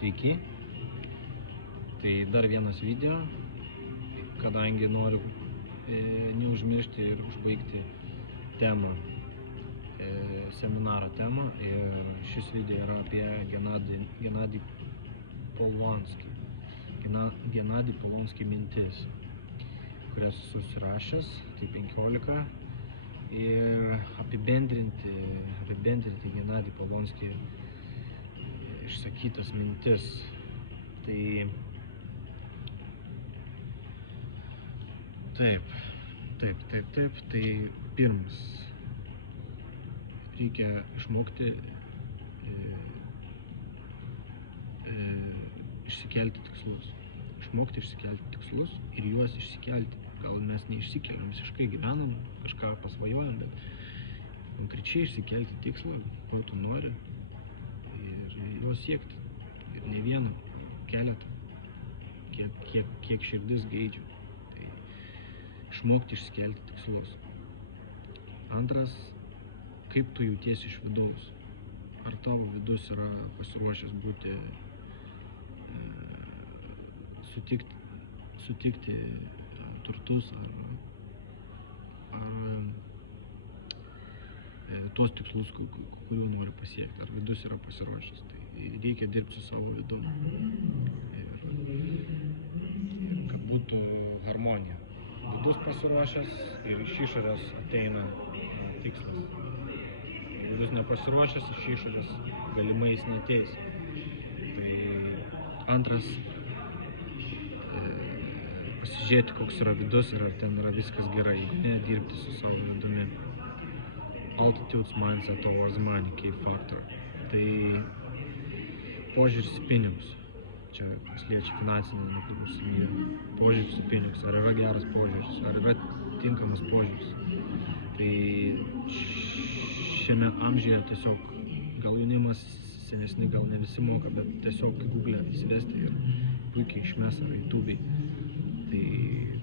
Sveiki, tai dar vienas video, kadangi noriu neužmiršti ir užbaigti temą, seminaro temą, ir šis video yra apie Genadijų Polonskį mintis, kurias susirašęs, tai 15, ir apibendrinti Genadijų Polonskį išsakytas mintis. Tai taip, tai pirmas, reikia išmokti išsikelti tikslus. Ir juos išsikelti. Gal mes neišsikeliam, visiškai gyvenam, kažką pasvajojam, bet konkrečiai išsikelti tikslą, ko tu nori, ir juos siekti. Ir ne vieną, keletą, kiek širdis geidžia. Tai išmokti išsikelti tikslus. Antras, kaip tu jautiesi iš vidaus. Ar tavo vidus yra pasiruošęs būti, sutikti turtus ar tuos tikslus, kuriuo nori pasiekti. Ar vidus yra pasiruošęs. Tai reikia dirbti su savo vidum. Ir kad būtų harmonija. Vidus pasiruošęs ir iš išorės ateina tikslas. Vidus nepasiruošęs, iš išorės galimai jis neateis. Tai antras, pasižiūrėti, koks yra vidus ir ar ten yra viskas gerai. Ne, dirbti su savo vidumi. Altitudes, mindset towards money, key factor. Tai požiūris į pinigus. Čia kas liečia finansinę nepriklausomybę. Požiūris į pinigus. Ar yra geras požiūris, ar yra tinkamas požiūris. Tai šiame amžiuje tiesiog, gal jaunimas senesni, gal ne visi moka, bet tiesiog Google įsivesti ir puikiai išmes ar YouTube. Tai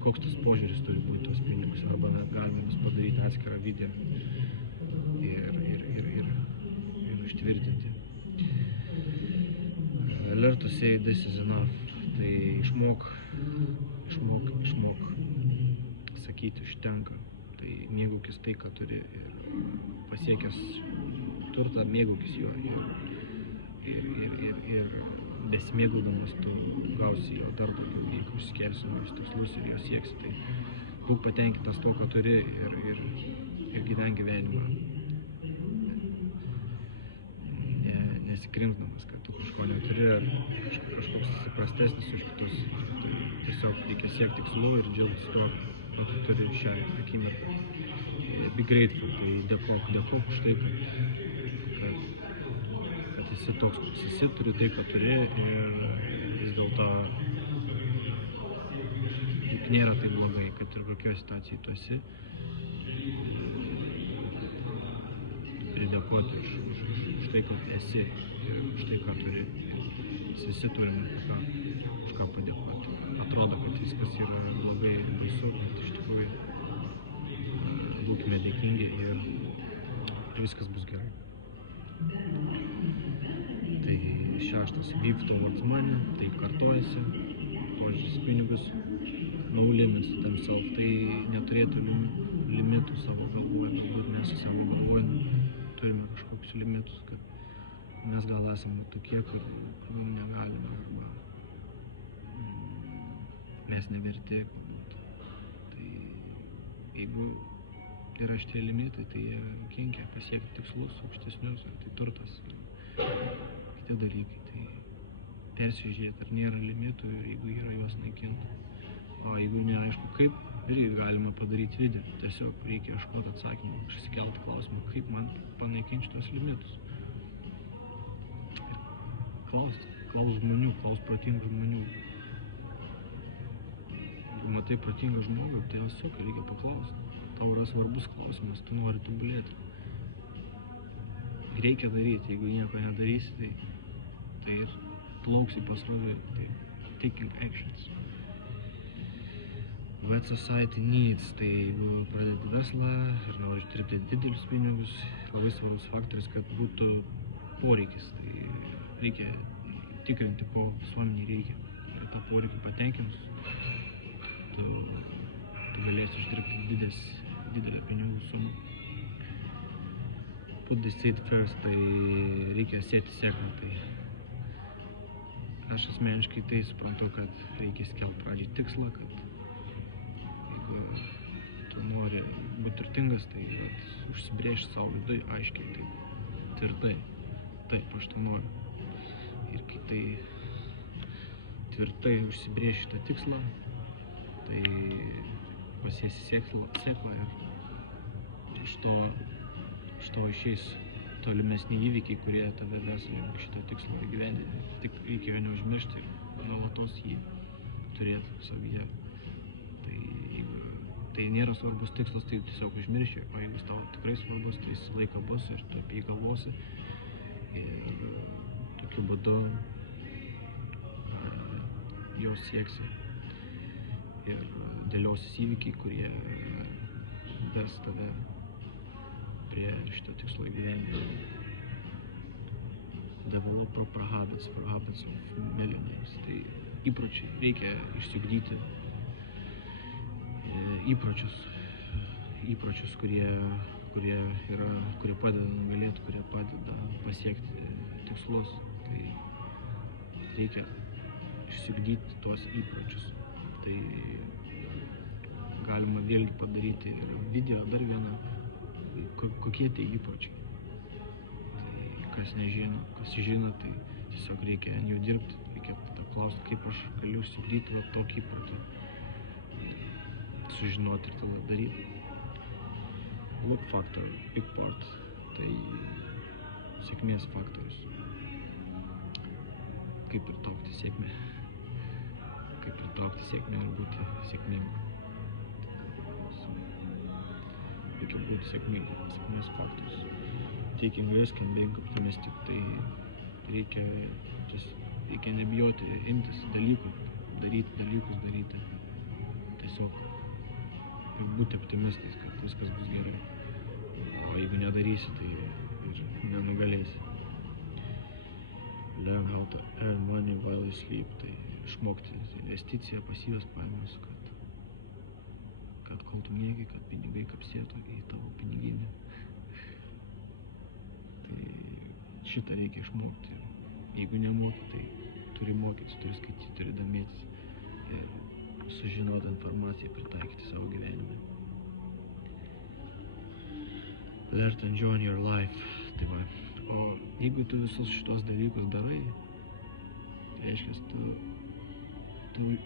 koks tas požiūris turi būti tos pinigus, arba net galime padaryti atskirą video ir užtvirtinti. Learn to say this is enough. Tai išmok sakyti užtenka. Tai mėgaukis tai, ką turi, ir pasiekęs turtą, mėgaukis juo, ir besimėgaudamas tu gausi jo dar daugiau, jeigu išsikelsi naujus tikslus ir juos sieksi. Tai būk patenkintas to, ką turi, ir gyvenk gyvenimą, nesikrimsdamas, kad tu kažko neturi, ar kažkoks prastesnis už kitus. Tai tiesiog reikia siekti tikslų ir džiaugtis tuo, ką tu turi šią akimirką. Be grateful, tai dėkok už tai, kad esi toks, koks esi, turi tai, ką turi, ir vis dėlto juk nėra taip blogai, kad ir kokioje situacijoje tu esi. Turi dėkoti už tai, kad esi, ir už tai, ką turi. Mes visi turime už ką padėkoti. Atrodo, kad viskas yra blogai ir baisu, bet iš tikrųjų būkime dėkingi ir viskas bus gerai. Tai šeštas, give towards money, tai kartojasi, požiūris į pinigus, no limits themselves, tai neturėtų limitų savo galvoje, galbūt mes savo galvoje turime kažkokius limitus, kad mes gal esame tokie, kur negalime, arba mes neverti, galbūt. Tai jeigu yra šitie limitai, tai jie kenkia pasiekti tikslus aukštesnius, ar tai turtas, kiti dalykai. Tai persižiūrėti, ar nėra limitų, ir jeigu yra, juos naikinti. O jeigu neaišku kaip, irgi galima padaryti video. Tiesiog reikia ieškoti atsakymų, išsikelti klausimą, kaip man panaikinti šitos limitus. Klaus žmonių, klaus protingų žmonių. Jeigu matai protingą žmogų, tai tiesiog reikia paklausti. Tau yra svarbus klausimas, tu nori tobulėti. Reikia daryti, jeigu nieko nedarysi, tai ir plauksi pasroviui. Tai taking actions. What society needs, tai jeigu pradedi verslą ir nori uždirbti didelius pinigus, labai svarbus faktorius, kad būtų poreikis. Tai reikia užsitikrinti, ko visuomeniai reikia. Ir tą poreikį patenkinus, tu galėsi uždirbti didelę pinigų sumą. Put the seed first, tai reikia sėti sėklą. Tai aš asmeniškai tai suprantu, kad reikia skelbti pradžiai tikslą, kad jeigu tu nori būti turtingas, tai užsibrėžti savo viduje aiškiai, tai tvirtai, taip aš to noriu. Ir kai tai tvirtai užsibrėži tą tikslą, tai pasėsi sėklą ir iš to išeis tolimesni įvykiai, kurie tave ves link šito tikslo įgyvendinti. Tik reikia jo neužmiršti ir nuolatos jį turėti savyje. Tai jeigu tai nėra svarbus tikslas, tai tiesiog užmirši, o jeigu tau tikrai svarbus, tai jis laiką bus ir tu apie jį galvosi. Ir tokiu būdu jos sieksi ir dėliosis įvykiai, kurie ves tave prie šito tikslo įgyvendinimo. Develop proper habits for habits of millionaires. Tai įpročiai. Reikia išsiugdyti įpročius, kurie padeda nugalėti, kurie padeda pasiekti tikslus. Tai reikia išsiugdyti tuos įpročius. Tai galima vėlgi padaryti video dar vieną, kokie tie įpročiai. Tai kas nežino, kas žino, tai tiesiog reikia ant jų dirbti, reikia klausti, kaip aš galiu išsiugdyti tokį įprotį, sužinoti ir tada daryti. Luck factor, big part, tai sėkmės faktorius. Kaip pritraukti sėkmę. Kaip pritraukti sėkmę ir būti sėkmingu. Reikia būti sėkmingu, sėkmės faktorius. Taking risk and being optimistic, tai reikia nebijoti imtis dalykų, daryti. Tiesiog būti optimistais, kad viskas bus gerai. O jeigu nedarysi, tai ir nenugalėsi. Learn how to earn money while you sleep, tai išmokti investiciją, pasyvias pajamas, kad kol tu miegi, kad pinigai kapsėtų į tavo piniginę. Tai šitą reikia išmokti. Jeigu nemoki, tai turi mokytis, turi skaityti, turi domėtis ir sužinoti informaciją, pritaikyti savo gyvenime. Learn to enjoy your life. Tai va. O jeigu tu visus šitos dalykus darai, reiškia,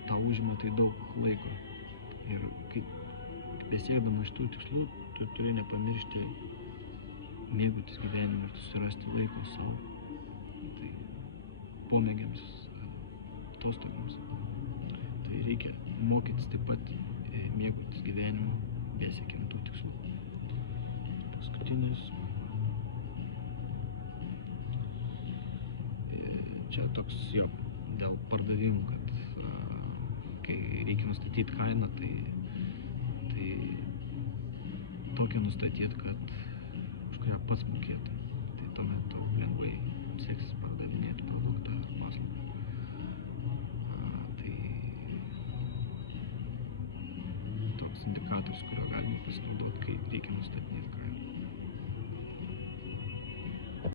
tau užima tai daug laiko. Ir kai besiekdama iš tų tikslų, tu turi nepamiršti mėgautis gyvenimą ir susirasti laiko savo. Tai pomėgiams, atostogams. Tai reikia mokytis taip pat mėgautis gyvenimu, besiekiant tų tikslų. Paskutinis. Čia toks jo, dėl pardavimų, kad kai reikia nustatyti kainą, tai tokią nustatyti, kad už kurią pats mokėtų. Tai tuomet tau lengvai seksis pardavinėti produktą ar paslaugą. Tai toks indikatorius, kurio galima pasinaudoti, kai reikia nustatinėti kainą.